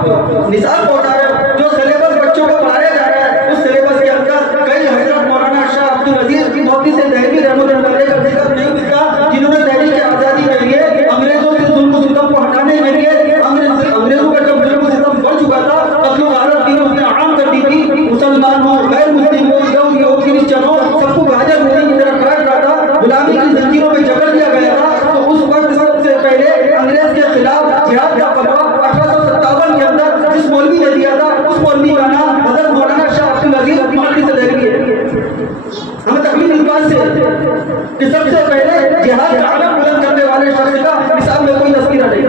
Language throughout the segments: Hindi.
निसाब पहुंचा रहे हो, जो सिलेबस बच्चों को पढ़ाया जा रहा है उस सिलेबस के अंदर कई हजरत मौलाना शाह अब्दुल अजीज की मोती से दहली रहमतुल्लाह अलैह का जिक्र नहीं मिलता, जिन्होंने दहली की आजादी के लिए अंग्रेजों के जुल्म सितम को हटाने के लिए अंग्रेजों का जब जुल्म सितम बढ़ चुका था तब जो भारत की उसने आम कर दी थी, मुसलमान हो गैर मुस्लिम हो यहूदी हो क्रिश्चियन हो सबको विभाजन होने की तरफ खड़ा करा था, गुलामी की जंजीरों में जकड़ दिया गया था। तो उस वक्त सबसे पहले अंग्रेज के खिलाफ जिहाद का फतवा 1857 के अंदर जिस मौलवी ने दिया था उस मौलवी का नाम हजरत मौलाना शाह अब्दुल अजीज मोती से दहली है। हमें तकलीफ इस बात से कि सबसे पहले जिहाद का आलम बुलंद करने वाले शख्स का निसाब में कोई तस्वीर नहीं।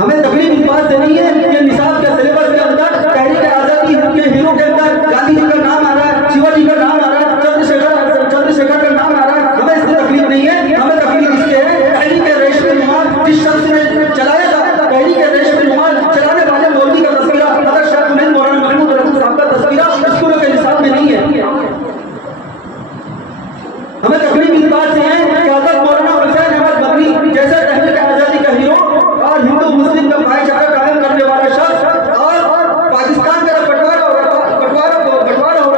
हमें तकलीफ इस बात से नहीं है कि निसाब के सिलेबस के अंदर तहरीक आजादी के हीरो के अंदर गांधी जी का नाम आ रहा है, शिवाजी का नाम आ रहा है, चंद्रशेखर का नाम आ रहा है, हमें इससे तकलीफ नहीं है। हमें तकलीफ इससे है तहरीक रेशमी रुमाल जिस शख्स ने चलाया था, तहरीक रेशमी रुमाल चलाने वाले मौलवी का तस्वीरा हज़रत शाह सुनील मौलाना महमूद रसूल साहब का तस्वीरा स्कूलों के निसाब में नहीं है। हमें तकलीफ इस बात से है कि हज़रत मौलाना हुसैन अहमद मदनी जैसे तहरीक आजादी का हीरो और हिंदू मुस्लिम का भाईचारा कायम करने वाला शख्स और पाकिस्तान का बंटवारा हो रहा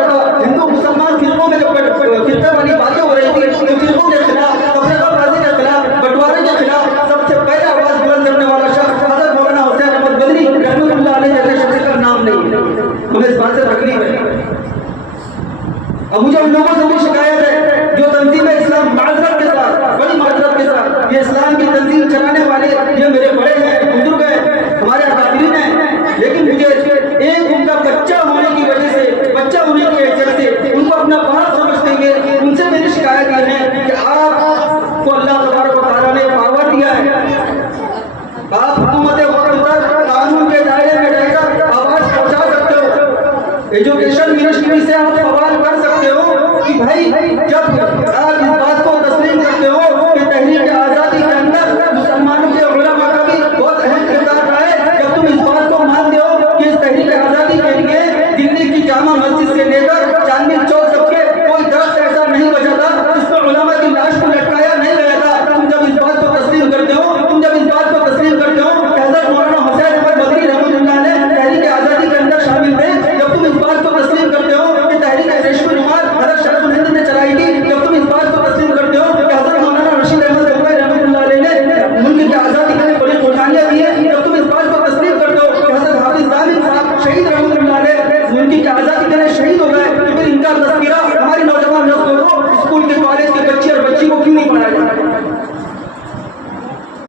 था, हिंदू मुसलमान फिल्मों में फिल्म वाली बातें हो रही थी, तो फिल्मों के खिलाफ, तफरीकाबाजी के खिलाफ, बंटवारे के खिलाफ सबसे पहले आवाज बुलंद करने वाला शख्स हज़रत मौलाना हुसैन अहमद मदनी रहमतुल्लाह अलैह जैसे शख्स का नाम नहीं है। हमें इस बात से तकलीफ है। अब मुझे उन लोगों से भी शिकायत है जो तंजीम इस्लाम माजरत के साथ, बड़ी माजरत के साथ ये इस्लाम की तंजीम चलाने वाले ये मेरे बड़े हैं, बुजुर्ग हैं, हमारे अकादरीन हैं, लेकिन मुझे एक उनका बच्चा होने की वजह से, बच्चा होने की हैसियत से उनको अपना बाप समझते हुए उनसे मेरी शिकायत ये है कि आपको अल्लाह तबारक व तआला ने पावर दिया है, आप हुकूमत वक्त तक कानून के दायरे में रहकर आवाज पहुंचा सकते हो, एजुकेशन मिनिस्ट्री से आप सवाल कर सकते हो कि भाई जब